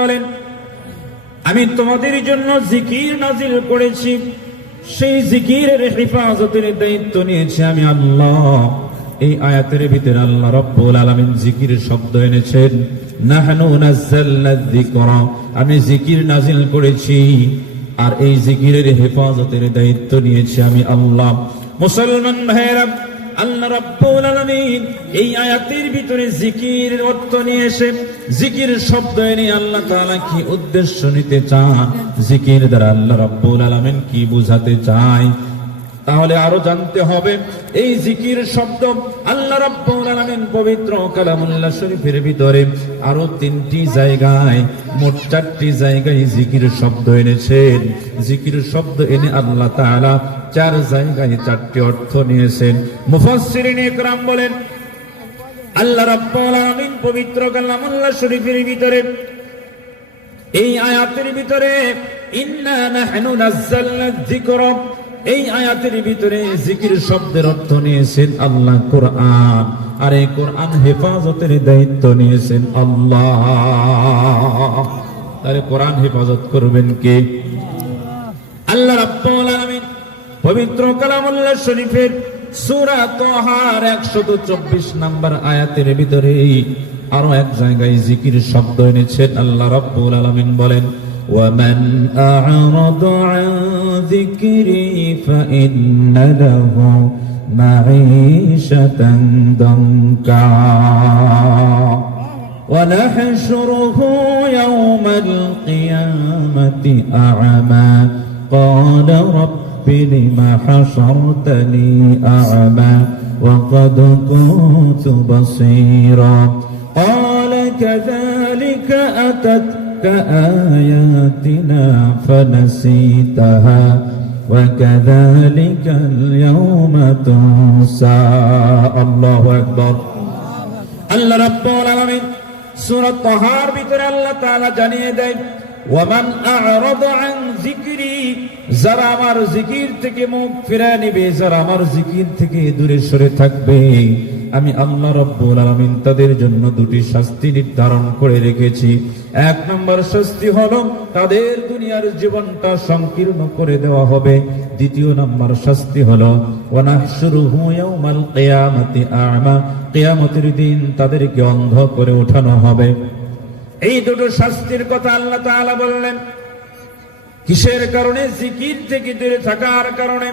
বলেন, আমি তোমাদের জন্য জিকির নাজিল করেছি। সেই জিকিরের হেফাজতের দায়িত্ব নিয়েছি আমি আল্লাহ। এই আয়াতের ভিতরে আল্লাহ রব্বুল আলামিন জিকির শব্দ এনেছেন আমি জিকির নাজিল করেছি। আর এই জিকিরের হেফাজতের দায়িত্ব নিয়েছি আমি আল্লাহ। মুসলমান ভাইয়েরা আল্লাহ রব্বুল আলামিন এই আয়াতের ভিতরে জিকির অর্থ নিয়ে এসে জিকির শব্দ এনে আল্লাহ তাআলা কি উদ্দেশ্য নিতে চান? জিকির দ্বারা আল্লাহ রব্বুল আলামিন কি বোঝাতে চায়? তাহলে আরও জানতে হবে, এই জিকির শব্দ আল্লাহ রাব্বুল পবিত্র কালামুল্লাহ শরীফের ভিতরে আরও তিনটি জায়গায়, মোট চারটি জায়গায় জিকির শব্দ এনেছেন। জিকির শব্দ এনে আল্লাহ তাআলা চার জায়গায় চারটি অর্থ নিয়েছেন। মুফাসসিরিন ইকরাম বলেন, আল্লাহ রাব্বুল আলামিন পবিত্র কালামুল্লাহ শরীফের ভিতরে, এই আয়াতের ভিতরে, ইন্না নাহনু নাযালনা যিকরা এই আয়াতের ভিতরে জিকির শব্দের অর্থ নিয়েছেন আল্লাহ, কোরআন। আর এই কোরআন হেফাজতের দায়িত্ব নিয়েছেন আল্লাহ। তাহলে কোরআন হেফাজত করবেন কে? আল্লাহ রাব্বুল আলামিন পবিত্র কালামুল্লাহ শরীফের সূরা তাহার 124 নম্বর আয়াতের ভিতরে আরও এক জায়গায় জিকির শব্দ এনেছেন আল্লাহ রাব্বুল আলামিন বলেন, ওয়া মান আ'রাদা ذكري فإن له معيشة ضنكا. ونحشره يوم القيامة أعمى. قال رب لم حشرتني أعمى وقد كنت بصيرا. قال كذلك أتتك آياتنا فنسيتها وكذلك اليوم تنسى الله أكبر আল্লাহ রাব্বুল আলামিন সূরা তাহার ভিতরে আল্লাহ তাআলা জানিয়ে দেয় ওয়ামান আ'রাদা আন যিকরি যারা আমার জিকির থেকে মুখ ফিরায় নেবে যারা আমার জিকির থেকে দূরে সরে থাকবে আমি আল্লাহ রব্বুল আলামিন তাদের জন্য দুটি শাস্তি নির্ধারণ করে রেখেছি। এক নম্বর শাস্তি হলো তাদের দুনিয়ার জীবনটা সংকীর্ণ করে দেওয়া হবে। দ্বিতীয় নম্বর শাস্তি হলো কিয়ামতের দিন তাদেরকে অন্ধ করে ওঠানো হবে। এই দুটো শাস্তির কথা আল্লাহ তাআলা বললেন। কিসের কারণে? জিকির থেকে দূরে থাকার কারণে।